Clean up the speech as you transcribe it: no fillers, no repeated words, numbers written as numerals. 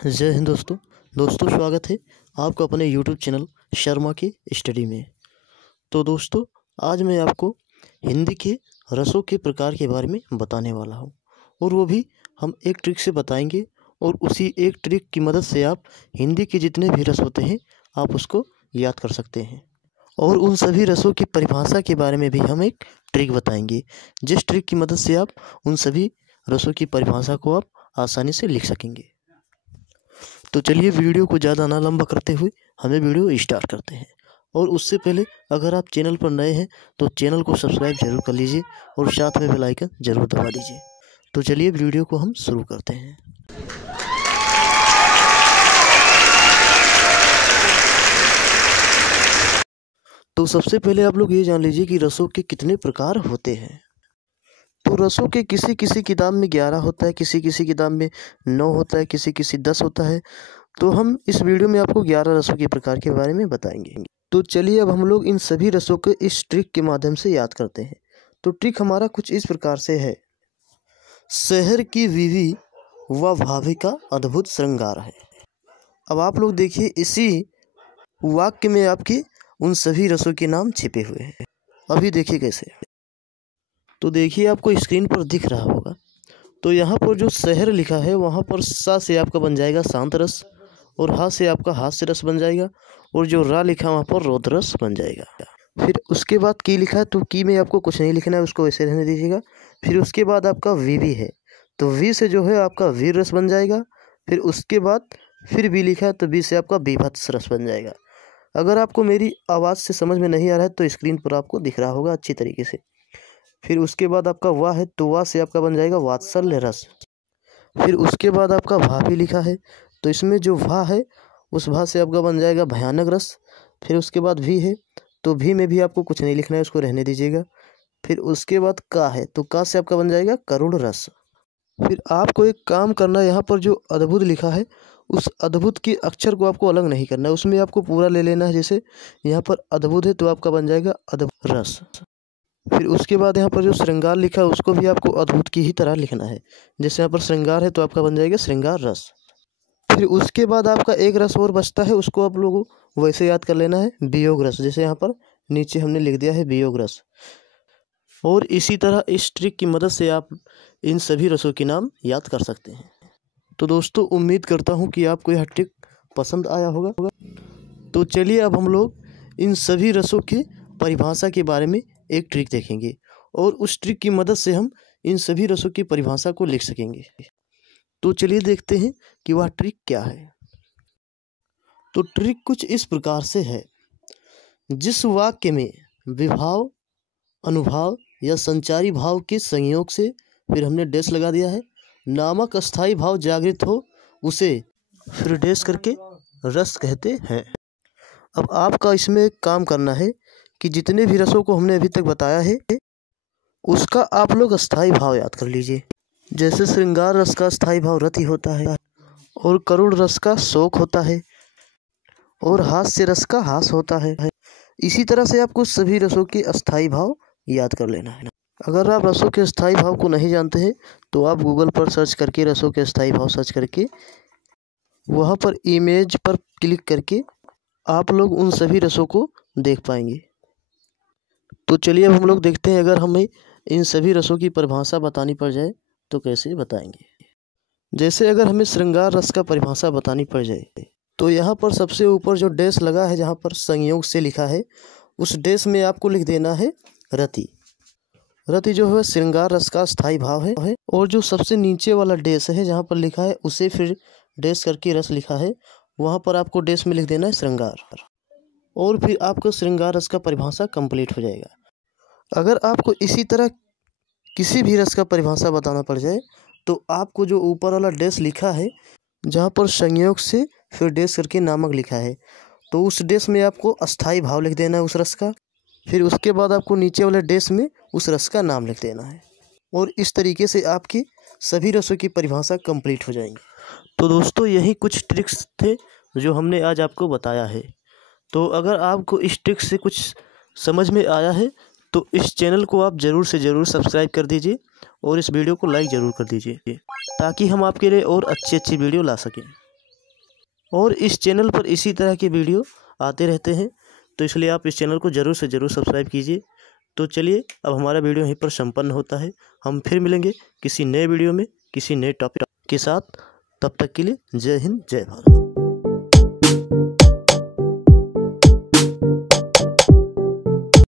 जय हिंद दोस्तों स्वागत है आपका अपने यूट्यूब चैनल शर्मा की स्टडी में। तो दोस्तों आज मैं आपको हिंदी के रसों के प्रकार के बारे में बताने वाला हूँ और वो भी हम एक ट्रिक से बताएंगे और उसी एक ट्रिक की मदद से आप हिंदी के जितने भी रस होते हैं आप उसको याद कर सकते हैं। और उन सभी रसों की परिभाषा के बारे में भी हम एक ट्रिक बताएंगे जिस ट्रिक की मदद से आप उन सभी रसों की परिभाषा को आप आसानी से लिख सकेंगे। तो चलिए वीडियो को ज़्यादा ना लंबा करते हुए हमें वीडियो स्टार्ट करते हैं। और उससे पहले अगर आप चैनल पर नए हैं तो चैनल को सब्सक्राइब जरूर कर लीजिए और साथ में बेल आइकन जरूर दबा दीजिए। तो चलिए वीडियो को हम शुरू करते हैं। तो सबसे पहले आप लोग ये जान लीजिए कि रसों के कितने प्रकार होते हैं। तो रसों के किसी किसी किताब में 11 होता है, किसी किसी किताब में 9 होता है, किसी किसी 10 होता है। तो हम इस वीडियो में आपको 11 रसों के प्रकार के बारे में बताएंगे। तो चलिए अब हम लोग इन सभी रसों को इस ट्रिक के माध्यम से याद करते हैं। तो ट्रिक हमारा कुछ इस प्रकार से है। शहर की बीवी व भाभी का अद्भुत श्रृंगार है। अब आप लोग देखिए इसी वाक्य में आपके उन सभी रसों के नाम छिपे हुए हैं। अभी देखिए कैसे। तो देखिए आपको स्क्रीन पर दिख रहा होगा। तो यहाँ पर जो शहर लिखा है वहाँ पर सा से आपका बन जाएगा शांत रस और हा से आपका हास्य रस बन जाएगा और जो रा लिखा वहाँ पर रौद्र रस बन जाएगा। फिर उसके बाद की लिखा है तो की में आपको कुछ नहीं लिखना है, उसको वैसे रहने दीजिएगा। फिर उसके बाद आपका वी भी है तो वी से जो है आपका वीर रस बन जाएगा। फिर उसके बाद फिर बी लिखा है तो बी से आपका बीभत्स रस बन जाएगा। अगर आपको मेरी आवाज़ से समझ में नहीं आ रहा है तो स्क्रीन पर आपको दिख रहा होगा अच्छी तरीके से। फिर उसके बाद आपका वाह है तो वाह से आपका बन जाएगा वात्सल्य रस। फिर उसके बाद आपका भा भी लिखा है तो इसमें जो भा है उस भा से आपका बन जाएगा भयानक रस। फिर उसके बाद भी है तो भी में भी आपको कुछ नहीं लिखना है, उसको रहने दीजिएगा। फिर उसके बाद का है तो का से आपका बन जाएगा करुण रस। फिर आपको एक काम करना है, यहाँ पर जो अद्भुत लिखा है उस अद्भुत के अक्षर को आपको अलग नहीं करना है, उसमें आपको पूरा ले लेना है। जैसे यहाँ पर अद्भुत है तो आपका बन जाएगा अद्भुत रस। फिर उसके बाद यहाँ पर जो श्रृंगार लिखा है उसको भी आपको अद्भुत की ही तरह लिखना है। जैसे यहाँ पर श्रृंगार है तो आपका बन जाएगा श्रृंगार रस। फिर उसके बाद आपका एक रस और बचता है, उसको आप लोगों को वैसे याद कर लेना है वियोग रस। जैसे यहाँ पर नीचे हमने लिख दिया है वियोग रस। और इसी तरह इस ट्रिक की मदद से आप इन सभी रसों के नाम याद कर सकते हैं। तो दोस्तों उम्मीद करता हूँ कि आपको यह ट्रिक पसंद आया होगा। तो चलिए अब हम लोग इन सभी रसों की परिभाषा के बारे में एक ट्रिक देखेंगे और उस ट्रिक की मदद से हम इन सभी रसों की परिभाषा को लिख सकेंगे। तो चलिए देखते हैं कि वह ट्रिक क्या है। तो ट्रिक कुछ इस प्रकार से है। जिस वाक्य में विभाव, अनुभाव या संचारी भाव के संयोग से, फिर हमने डैश लगा दिया है, नामक अस्थाई भाव जागृत हो उसे फिर डैश करके रस कहते हैं। अब आपका इसमें एक काम करना है कि जितने भी रसों को हमने अभी तक बताया है उसका आप लोग अस्थाई भाव याद कर लीजिए। जैसे श्रृंगार रस का अस्थाई भाव रति होता है और करुण रस का शोक होता है और हास्य रस का हास होता है। इसी तरह से आपको सभी रसों के अस्थाई भाव याद कर लेना है। अगर आप रसों के अस्थाई भाव को नहीं जानते हैं तो आप गूगल पर सर्च करके रसों के अस्थाई भाव सर्च करके वहाँ पर इमेज पर क्लिक करके आप लोग उन सभी रसों को देख पाएंगे। तो चलिए अब हम लोग देखते हैं अगर हमें इन सभी रसों की परिभाषा बतानी पड़ जाए तो कैसे बताएंगे। जैसे अगर हमें श्रृंगार रस का परिभाषा बतानी पड़ जाए तो यहाँ पर सबसे ऊपर जो डैश लगा है जहाँ पर संयोग से लिखा है उस डैश में आपको लिख देना है रति। रति जो है श्रृंगार रस का स्थायी भाव है। और जो सबसे नीचे वाला डैश है जहाँ पर लिखा है उसे फिर डैश करके रस लिखा है वहाँ पर आपको डैश में लिख देना है श्रृंगार। और फिर आपको श्रृंगार रस का परिभाषा कंप्लीट हो जाएगा। अगर आपको इसी तरह किसी भी रस का परिभाषा बताना पड़ जाए तो आपको जो ऊपर वाला डैश लिखा है जहाँ पर संयोग से फिर डैश करके नामक लिखा है तो उस डैश में आपको अस्थाई भाव लिख देना है उस रस का। फिर उसके बाद आपको नीचे वाले डैश में उस रस का नाम लिख देना है। और इस तरीके से आपकी सभी रसों की परिभाषा कंप्लीट हो जाएंगी। तो दोस्तों यही कुछ ट्रिक्स थे जो हमने आज आपको बताया है। तो अगर आपको इस ट्रिक से कुछ समझ में आया है तो इस चैनल को आप ज़रूर से ज़रूर सब्सक्राइब कर दीजिए और इस वीडियो को लाइक ज़रूर कर दीजिए ताकि हम आपके लिए और अच्छी वीडियो ला सकें। और इस चैनल पर इसी तरह के वीडियो आते रहते हैं, तो इसलिए आप इस चैनल को ज़रूर से ज़रूर सब्सक्राइब कीजिए। तो चलिए अब हमारा वीडियो यहीं पर संपन्न होता है। हम फिर मिलेंगे किसी नए वीडियो में किसी नए टॉपिक के साथ। तब तक के लिए जय हिंद जय भारत।